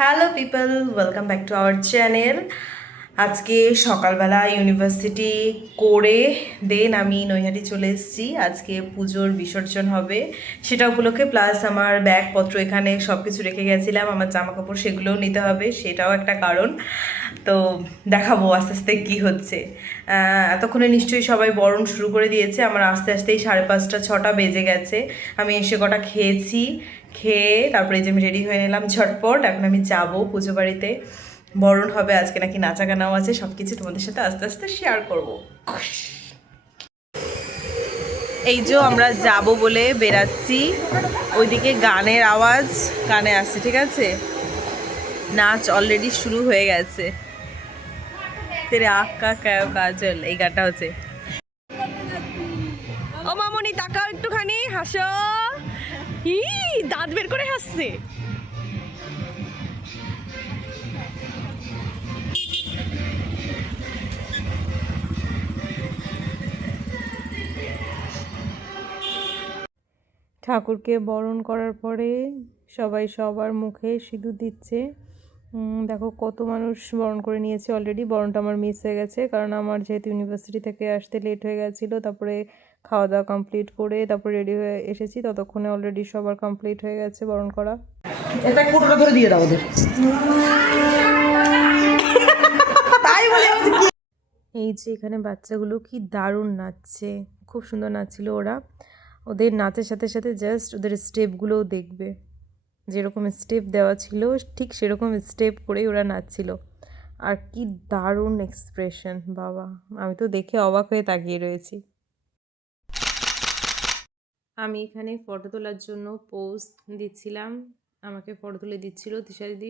hello people welcome back to our channel আজকে সকালবেলা university করে দেন আমি নৈহাটি চলে এসেছি। আজকে পুজোর বিসর্জন হবে। সেটা উপলক্ষে প্লাস আমার ব্যাগপত্র এখানে সব কিছু রেখে গেছিলাম। আমার জামা কাপড় সেগুলোও নিতে হবে, সেটাও একটা কারণ। তো দেখাবো আস্তে আস্তে কী হচ্ছে। এতক্ষণে নিশ্চয়ই সবাই বরণ শুরু করে দিয়েছে। আমার আস্তে আস্তেই সাড়ে পাঁচটা, ছটা বেজে গেছে। আমি এসে কটা খেয়েছি, খেয়ে তারপরে যে আমি রেডি হয়ে নিলাম ঝটপট। এখন আমি যাব পুজো বাড়িতে বরণ হবে আজকে নাকি নাচা গানাও আছে সব কিছু তোমাদের সাথে আস্তে আস্তে শেয়ার করব। এই যে আমরা যাব বলে বেরাচ্ছি, ওইদিকে গানের আওয়াজ কানে আসছে, ঠিক আছে? নাচ অলরেডি শুরু হয়ে গেছে। তেরে আক্কা কায় কাজল, এই গানটা হচ্ছে। ও মামনি, তাকাও একটুখানি, হাসো। ই, দাঁত বের করে হাসছে। ঠাকুরকে বরণ করার পরে সবাই সবার মুখে সিঁদুর দিচ্ছে। দেখো কত মানুষ বরণ করে নিয়েছে অলরেডি বরণটা আমার মিস হয়ে গেছে কারণ আমার যেহেতু ইউনিভার্সিটি থেকে আসতে লেট হয়ে গেছিল তারপরে খাওয়া দাওয়া কমপ্লিট করে তারপরে রেডি হয়ে এসেছি। ততক্ষণে অলরেডি সবার কমপ্লিট হয়ে গেছে বরণ করা। এটা কোটোটা ধরে দিয়ে দাও ওদের। তাই বলে এই যে এখানে বাচ্চাগুলো কি দারুণ নাচছে। খুব সুন্দর নাচছিল ওরা। ওদের নাচের সাথে সাথে জাস্ট ওদের স্টেপগুলোও দেখবে। যেরকম স্টেপ দেওয়া ছিল, ঠিক সেরকম স্টেপ করেই ওরা নাচছিল। আর কি দারুণ এক্সপ্রেশন বাবা। আমি তো দেখে অবাক হয়ে তাকিয়ে রয়েছি। আমি এখানে ফটো তোলার জন্য পোজ দিচ্ছিলাম। আমাকে ফটো তুলে দিচ্ছিল তিশা দিদি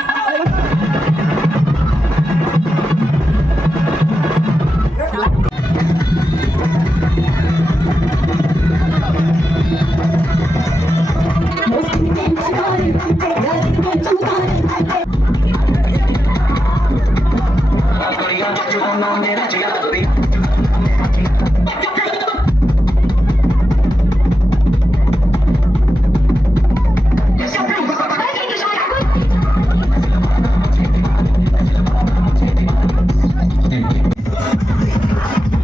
やった!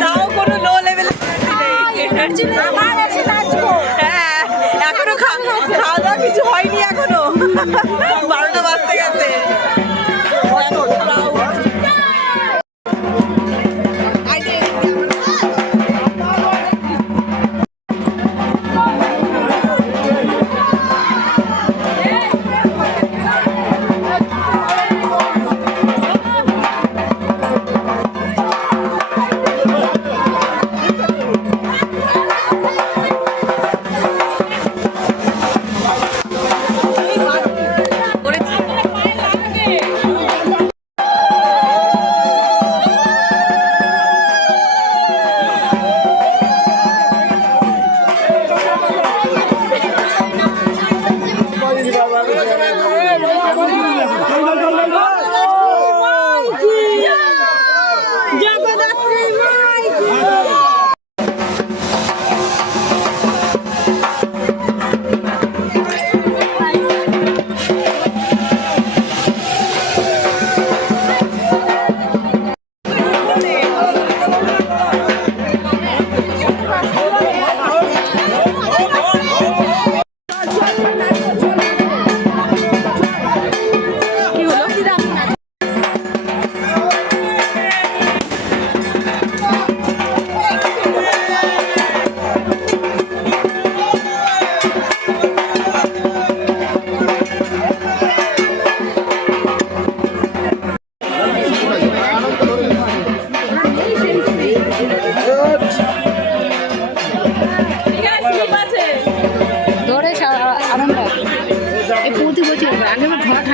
তাও কোনো লো লেভেল হ্যাঁ এখনও খাওয়া দাওয়া কিছু হয়নি এখনও। বারোটা বাজতে গেছে। ধরে সা- আনন্দ এই প্রতি বছর আগে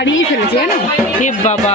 ঘর ফেলেছে জানো? বাবা।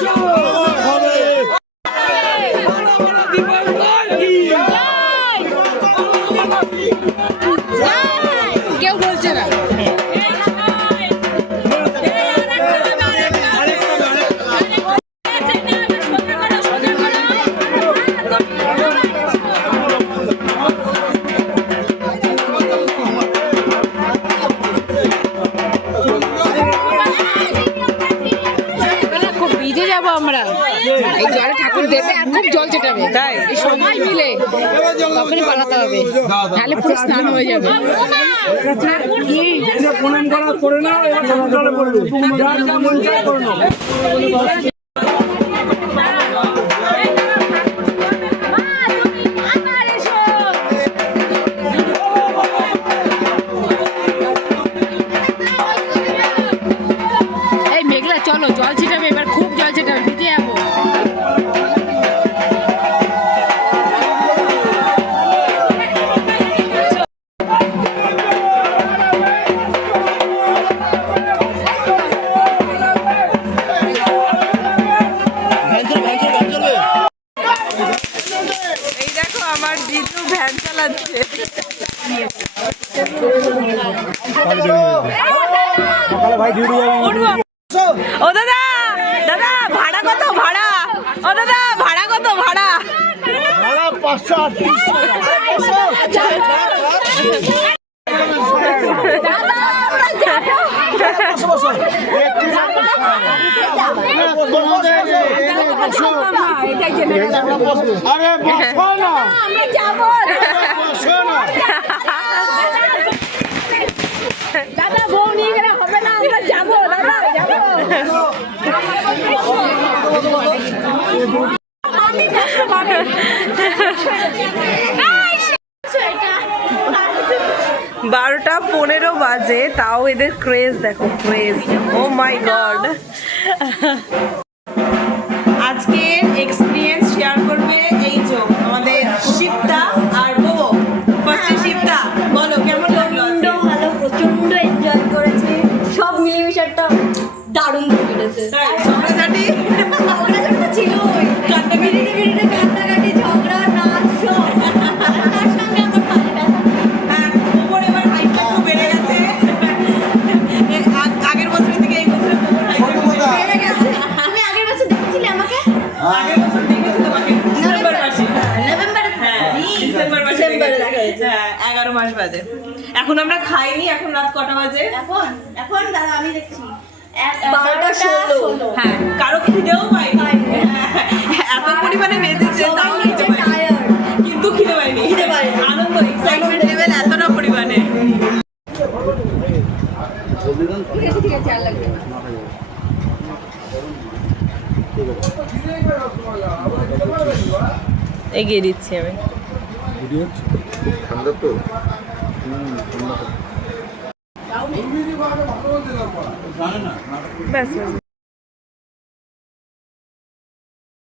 কেউ দেবে আর খুব জল চেটাবে। তাই? এই সবাই মিলে তখনই পালাতে হবে। তাহলে পুরো স্নান হয়ে যাবে। প্রণাম করা করে না ও দাদা দাদা ভাড়া কত ভাড়া? ও দাদা ভাড়া কত ভাড়া? ভাড়া পাঁচশো না। আমরা যাব। দাদা বউ নিয়ে গেলে হবে না আমরা যাব দাদা যাব। বারোটা পনেরো বাজে তাও এদের ক্রেজ দেখো ক্রেজ ও মাই গড এখন আমরা খাইনি এখন রাত কটা বাজে? এখন এখন দাদা আমি দেখছি। হ্যাঁ কারও খিদেও পাইনি হ্যাঁ, এত পরিমাণে নেচেছে তাও নিতে পারিনি কিন্তু খিদে পাইনি খিদে পাইনি। আনন্দ এক্সাইটমেন্ট লেভেল এতটা পরিমাণে। এগিয়ে দিচ্ছি আমি। ঠান্ডা তো? ব্যাস।